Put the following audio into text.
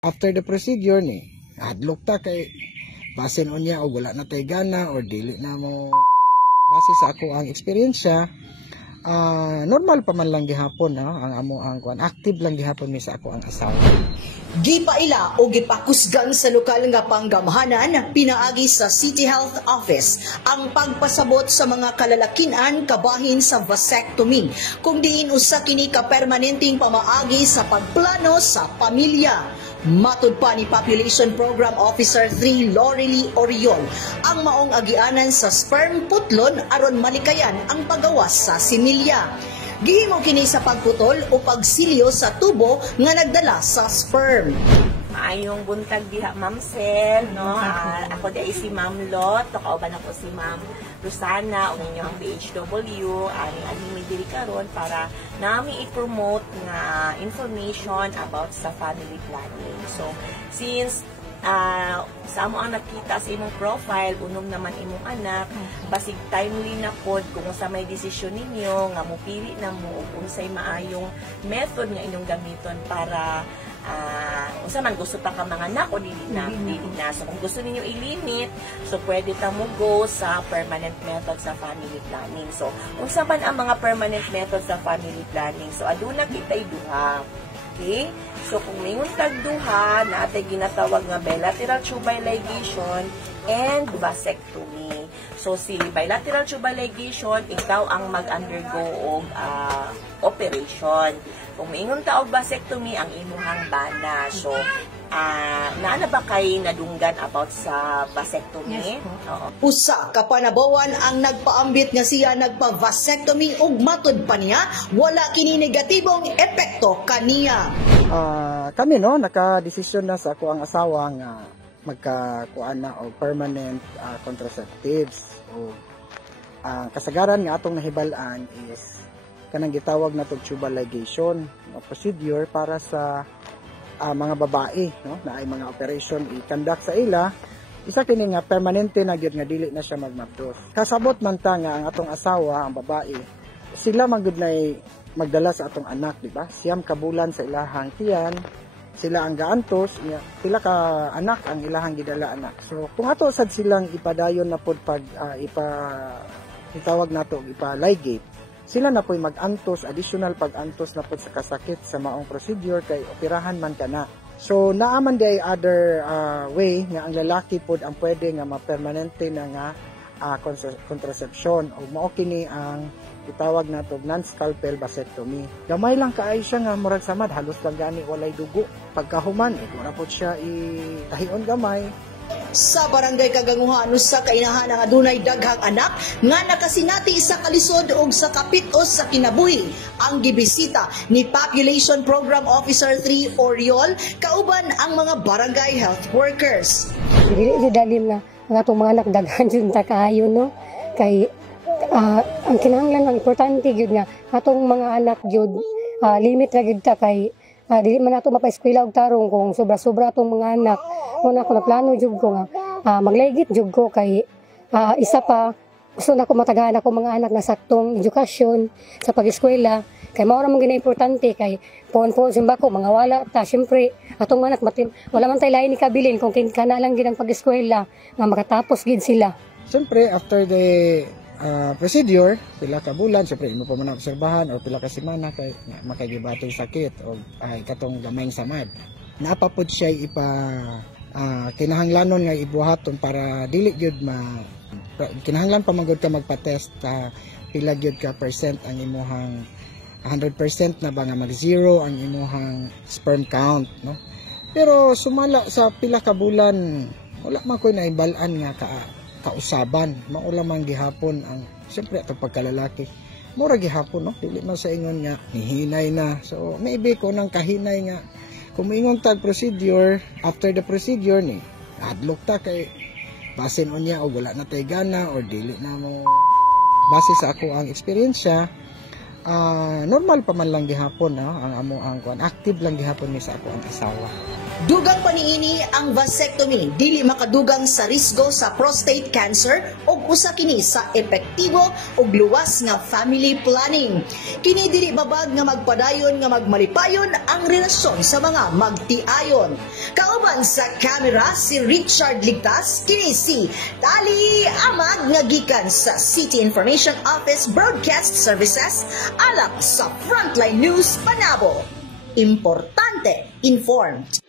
After the procedure ni hadlok ta kay basin unya o wala na tay gana or dili na mo base sa ako ang eksperyensya. Normal pa man lang gihapon ang amo ang kuan active lang gihapon mi sa ako ang asawa. Gipaila o gipakusgan sa lokal nga panggamhanan pinaagi sa City Health Office ang pagpasabot sa mga kalalakinan kabahin sa vasectomy kung diin usa kini ka permanenteng pamaagi sa pagplano sa pamilya. Matud pa ni Population Program Officer 3 Lorely Oriol ang maong agianan sa sperm putlon aron malikayan ang paggawas sa similya. Gihimo kini sa pagputol o pagsilyo sa tubo nga nagdala sa sperm. Maayong buntag diha, Ma'am Sel, no? Ako dai si Ma'am Lot, kauban ako si Ma'am Rosana, ang inyong BHW, ani diri karon para nami i-promote nga information about sa family planning. So, since sa mo ang nakita sa imong profile, unom naman imong anak, basig timely na pod kung sa may desisyon ninyo, nga mupili na mo kung unsay maayong method nga inyong gamiton para unsa man gusto pa ka mga anak o dili na. So kung gusto ninyo i-limit, so pwede ta mo go sa permanent method sa family planning. So unsa man ang mga permanent method sa family planning? So aduna kitay duha. Okay? So kung mingon tag duha, naatay ginatawag nga bilateral tubal ligation and vasectomy. So si bilateral tubal ligation, ikaw ang mag-undergo og operation. Kung mingon ta og vasectomy, ang imuhang bana. So naana ba kay nadunggan about sa vasectomy? Yes, usa ka panabawan ang nagpaambit nga siya nagpa-vasectomy ug matud pa niya wala kini negatibong epekto kaniya. Kami naka-desisyon na sa ako ang asawa nga magkakuan na og permanent contraceptives. O kasagaran nga atong nahibal-an is kanang gitawag na tog tubal ligation procedure para sa mga babae na ay mga operation i-conduct sa ila. Isa kini nga permanente na gyud nga dili na siya magmapdos. Kasabot man ta nga ang atong asawa, ang babae, sila magud nay magdala sa atong anak, di ba? Siyam ka bulan sa ilahang tiyan, sila ang gaantos, pila ka anak ang ilahang gidala anak. So kung ato sad silang ipadayon na pod pag itawag nato ipa-ligate, sila na po'y mag-antos, additional pag-antos na po sa kasakit sa maong procedure kay operahan man ka na. So, naaman di ay other way nga ang lalaki po ang pwede nga ma-permanente na nga contraception o mao kini ang itawag na to non-scalpel vasectomy. Gamay lang kaay siya nga murag samad, halos lang gani walay dugo. Pagkahuman, wala po siya itahion gamay. Sa barangay Kaganguhan usa ka inahan nga adunay daghang anak nga nakasinati sa kalisod ug sa kapit-os sa kinabuhi ang gibisita ni Population Program Officer 3 Oriol kauban ang mga barangay health workers. Dili dalim na ang atong mga anak daghan jud ta kaayo no kay ang kinahanglan ang importante gyud nga atong mga anak gyud limit ra gyud ta kay dili man nato mapa-eskwela og tarong kung sobra-sobra atong mga anak. Una ko na plano jud ko nga maglaygit jud ko kay isa pa gusto na ko matagahan ako mga anak na saktong edukasyon sa pag-eskwela kay mao ra man gina importante kay pon simba ko mga wala ta syempre atong anak wala man tay lain ni kabilin kung kana lang gid ang pag-eskwela nga makatapos gid sila. Syempre after the procedure, pila ka bulan, syempre imo pa man obserbahan o pila ka semana kay makagibatong sakit o katong gamayng samad. Napapod siya kinahanglanon nga ibuhaton para dili gyud kinahanglan pa magud ka magpa-test pila gyud ka percent ang imuhang 100% na ba nga mag-zero ang imuhang sperm count, no? Pero sumala sa pila ka bulan, wala man koy naibalan nga kausaban, maula man gihapon ang siyempre atong pagkalalaki. Mura gihapon no, dili man sa ingon nga nihinay na. So maybe ko nang kahinay nga kung ingon tag procedure, after the procedure ni hadlok ta kay basin unya o wala na tay gana or dili na mo base sa ako ang eksperyensya. Normal pa man lang gihapon ang amo ang active lang gihapon ni sa ako ang asawa. Dugang paniini ang vasectomy dili makadugang sa risgo sa prostate cancer ug usa kini sa epektibo ug luwas nga family planning. Kini dili babag nga magpadayon nga magmalipayon ang relasyon sa mga magtiayon. Kauban sa kamera si Richard Ligtas, kini si Tali Amag nga gikan sa City Information Office Broadcast Services alap sa Frontline News Panabo. Importante informed.